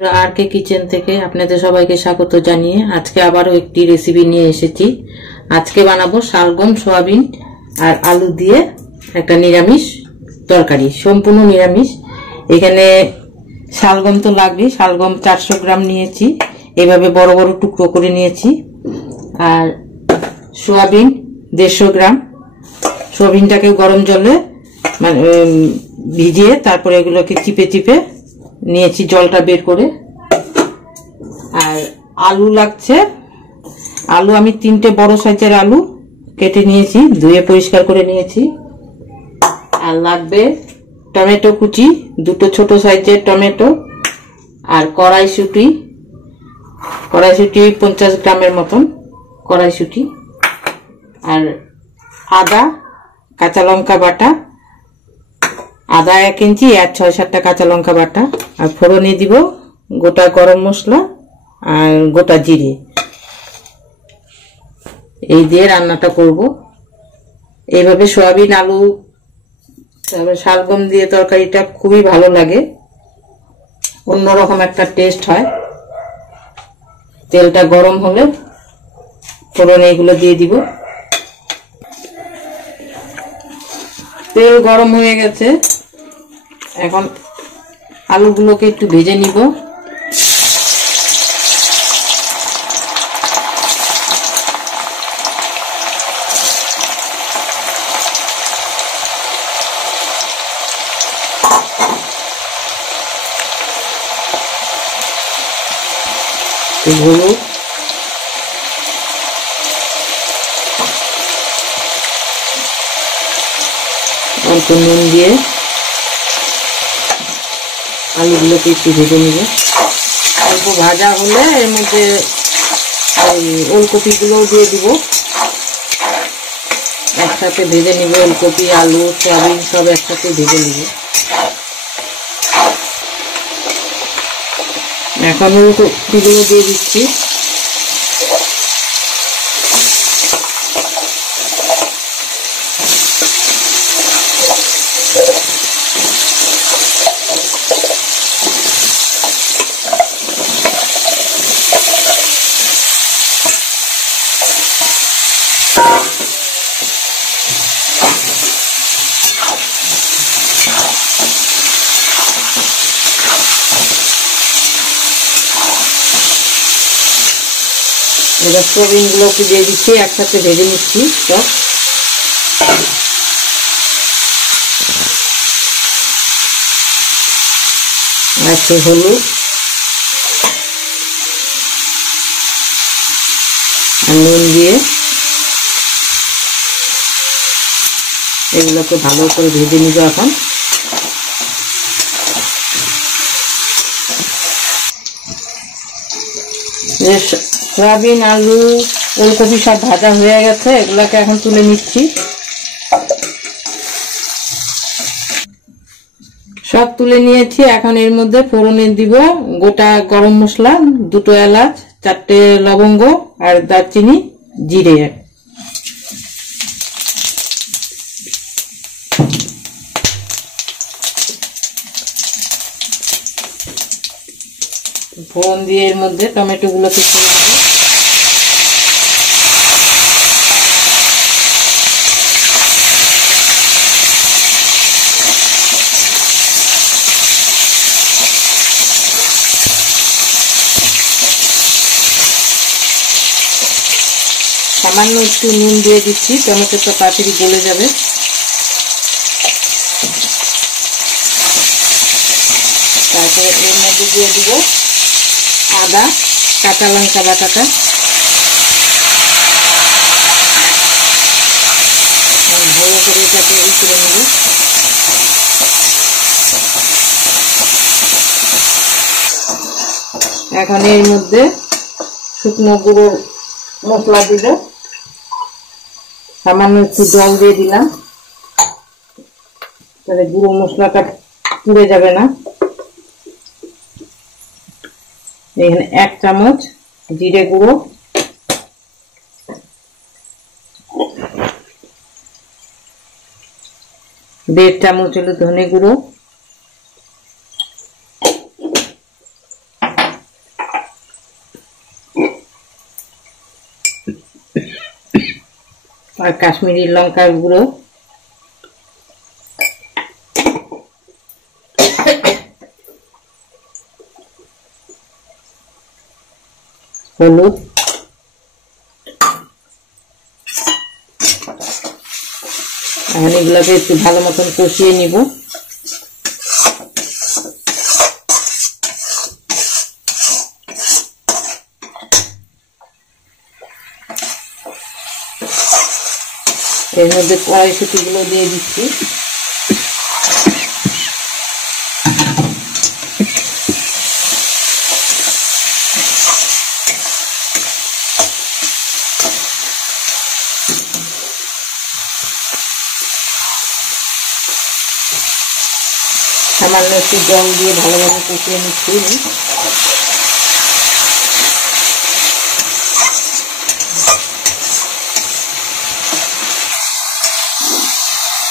আর কে kitchen থেকে আপনাদের সবাইকে স্বাগত জানিয়ে আজকে আবারও একটি রেসিপি নিয়ে এসেছি। আজকে বানাবো শালগম, সয়াবিন আর আলু দিয়ে একটা নিরামিষ তরকারি, সম্পূর্ণ নিরামিষ। এখানে শালগম তো লাগবে, শালগম 400 গ্রাম নিয়েছি, এইভাবে বড় বড় টুকরো করে নিয়েছি। আর সয়াবিন 150 গ্রাম। সয়াবিনটাকে গরম জলে মানে ভিজিয়ে তারপরে এগুলোকে চিপে চিপে নিয়েছি, জলটা বের করে। আর আলু লাগছে, আলু আমি 3টে বড় সাইজের আলু কেটে নিয়েছি, ধুয়ে পরিষ্কার করে নিয়েছি। আর লাগবে টমেটো কুচি, 2টো ছোট সাইজের টমেটো। আর কড়াইশুঁটি 50 গ্রামের মতন কড়াইশুঁটি। আর আদা, কাঁচা লঙ্কা বাটা, আদা 1 ইঞ্চি আর 6-7টা কাঁচা লঙ্কা বাটা। আর ফোড়নে দিব গোটা গরম মশলা আর গোটা জিরে। এই দিয়ে রান্নাটা করব। এইভাবে সয়াবিন, আলু, তারপরে শালগম দিয়ে তরকারিটা খুবই ভালো লাগে, অন্যরকম একটা টেস্ট হয়। তেলটা গরম হলে ফোড়নে এগুলো দিয়ে দিব। তেল গরম হয়ে গেছে, এখন আলুগুলোকে একটু ভেজে নিব। হলুদ, অল্প নুন দিয়ে আলুগুলোকে একটু ভেজে নিব। অল্প ভাজা হলে এর মধ্যে ওলকপিগুলোও দিয়ে দিব, একসাথে ভেজে নিব। ওলকপি, আলু, সয়াবিন সব একসাথে ভেজে নিব। এখন ওলকপিগুলো দিয়ে দিচ্ছি। এবার সয়াবিনগুলোকে দিয়ে দিচ্ছি, একসাথে ভেজে নিচ্ছি সব। একটু হলুদ আর নুন দিয়ে এগুলোকে ভালো করে ভেজে নিব। এখন সয়াবিন, আলু, ওলকপি সব ভাজা হয়ে গেছে, এগুলোকে এখন তুলে নিচ্ছি। সব তুলে নিয়েছি। এখন এর মধ্যে ফোড়নে দিব গোটা গরম মশলা, 2টো এলাচ, 4টে লবঙ্গ আর দারচিনি, জিরে। ফোড়ন দিয়ে এর মধ্যে টমেটো গুলোকে ছেড়ে দেব। সামান্য একটু নুন দিয়ে দিচ্ছি, টমেটোটা তাড়াতাড়ি গলে যাবে। তারপরে এর মধ্যে দিয়ে দিব আদা, কাঁচা লঙ্কা বাটাটা। ভালো করে এটাকে ই করে নেব। এখন এর মধ্যে শুকনো গুঁড়ো মশলা দিব, সামান্য একটু জল দিয়ে দিলাম, তাহলে গুঁড়ো মশলাটা পুড়ে যাবে না। এখানে 1 চামচ জিরে গুঁড়ো, 1.5 চামচ হলো ধনে গুঁড়ো, আর কাশ্মীরি লঙ্কার গুঁড়ো, হলুদ, এখন এগুলোকে একটু ভালো মতন কষিয়ে নিব। এর মধ্যে কড়াইশুঁটিগুলো দিয়ে দিচ্ছি। সামান্য একটু জল দিয়ে ভালোভাবে কষিয়ে নিচ্ছি।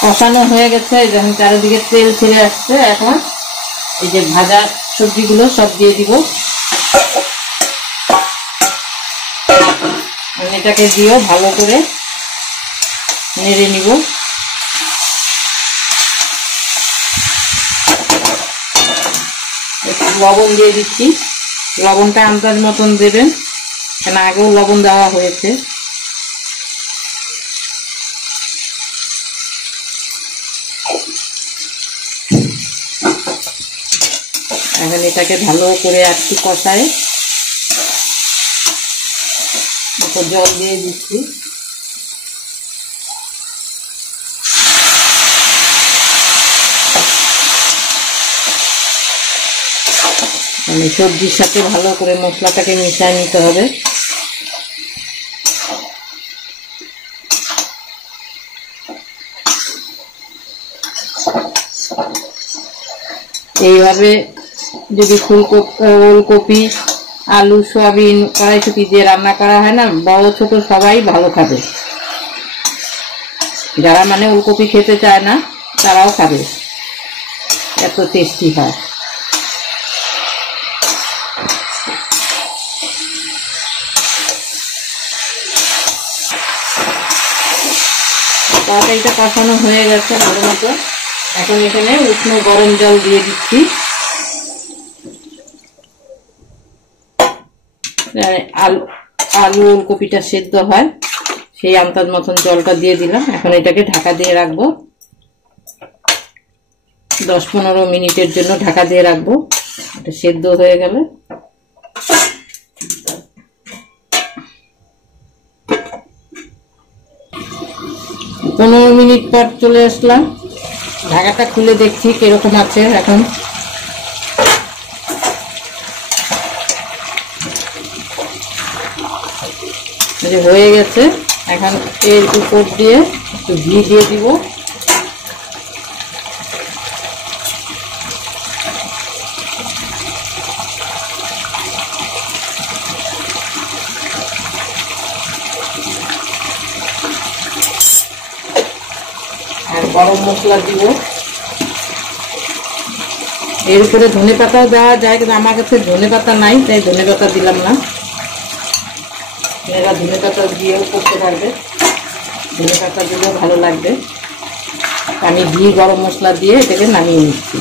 কষানো হয়ে গেছে, যখন চারিদিকে তেল ছেড়ে আসছে, এখন এই যে ভাজা সবজিগুলো সব দিয়ে দিব। এটাকে দিয়েও ভালো করে নেড়ে নিব। একটু লবণ দিয়ে দিচ্ছি, লবণটা আন্দাজ মতন দেবেন, কেন আগেও লবণ দেওয়া হয়েছে। এখন এটাকে ভালো করে একটু কষায় জল দিয়ে দিচ্ছি। সবজির সাথে ভালো করে মশলাটাকে মিশিয়ে নিতে হবে। এইভাবে যদি ওলকপি, আলু, সয়াবিন, কড়াইশুঁটি দিয়ে রান্না করা হয় না, বড় ছোট সবাই ভালো খাবে। যারা মানে ওলকপি খেতে চায় না তারাও খাবে, এত টেস্টি হয়। তরকারিটা কষানো হয়ে গেছে ভালো মতো। এখন এখানে উষ্ণ গরম জল দিয়ে দিচ্ছি। আলু ওলকপিটা সেদ্ধ হয় সেই আন্দাজ মতন জলটা দিয়ে দিলাম। এখন এটাকে ঢাকা দিয়ে রাখবো, 10-15 মিনিটের জন্য ঢাকা দিয়ে রাখবো। এটা সেদ্ধ হয়ে গেলে 15 মিনিট পর চলে আসলাম, ঢাকাটা খুলে দেখছি কিরকম আছে। এখন হয়ে গেছে। এখন এর উপর দিয়ে একটু ঘি দিয়ে দিব। আর গরম মশলা দিব। এর উপরে ধনে পাতাও দেওয়া যায়, কিন্তু আমার কাছে ধনে পাতা নাই, তাই ধনে পাতা দিলাম না। এরা ধনে পাতা দিয়েও করতে পারবে, ধনে পাতা দিলেও ভালো লাগবে। আমি ঘি গরম মশলা দিয়ে এটাকে নামিয়ে নিচ্ছি।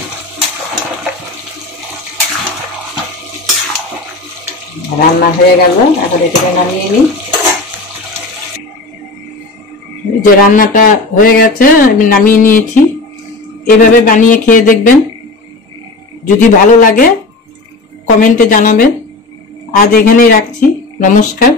রান্না হয়ে গেল, এখন এটাকে নামিয়ে নিই। যে রান্নাটা হয়ে গেছে আমি নামিয়ে নিয়েছি। এভাবে বানিয়ে খেয়ে দেখবেন, যদি ভালো লাগে কমেন্টে জানাবেন। আজ এখানেই রাখছি, নমস্কার।